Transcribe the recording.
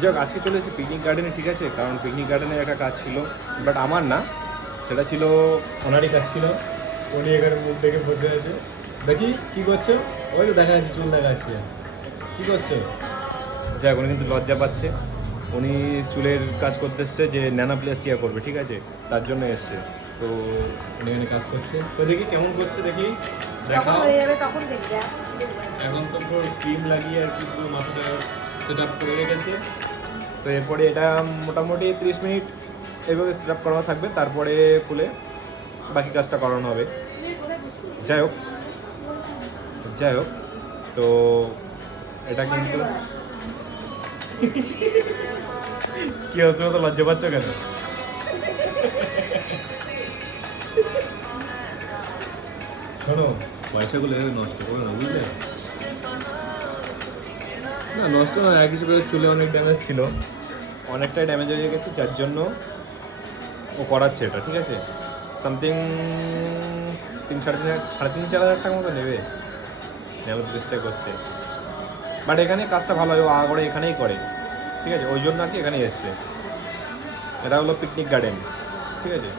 যাক, আজকে চলে এসেছি পিকনিক গার্ডেনে, ঠিক আছে, কারণ পিকনিক গার্ডেনে একটা কাজ ছিল, বাট আমার না, সেটা ছিল ওনারই কাজ ছিল। উনি এখানে মুখ দেখে বসে আছে। দেখি কী করছো? ওই তো দেখা যাচ্ছে, চুল দেখা যাচ্ছে। কী করছো? যাক, উনি কিন্তু লজ্জা পাচ্ছে। উনি চুলের কাজ করতে এসছে, যে ন্যানোপ্লাস্টিয়া করবে, ঠিক আছে, তার জন্য এসছে। তো উনি এখানে কাজ করছে, তো দেখি কেমন করছে, দেখি যখন দেখাও। হয়ে যাবে তখন দেখবে। এখন তো পুরো ক্রিম লাগিয়ে আর কি পুরো মাথাটা সেট আপ করে রেখেছে। তো এরপরে এটা মোটামুটি 30 মিনিট এভাবে সেট আপ করানো থাকবে, তারপরে খুলে বাকি কাজটা করানো হবে। যাই হোক, যাই হোক, তো এটা কিন্তু কি হতো, তো লজ্জা পাচ্ছ কেন? শোনো, পয়সাগুলো এভাবে নষ্ট করো না, বুঝলে? না, নষ্ট না, এক হিসেবে চুলে অনেক ড্যামেজ ছিল, অনেকটাই ড্যামেজ হয়ে গেছে, যার জন্য ও করাচ্ছে এটা, ঠিক আছে। সামথিং 3-3.5-4,500 টাকার মতো নেবে, নেওয়ার চেষ্টা করছে। বাট এখানে কাজটা ভালো হয়, ও আগরে এখানেই করে, ঠিক আছে, ওই জন্য আর কি এখানেই এসছে। এটা হলো পিকনিক গার্ডেন, ঠিক আছে।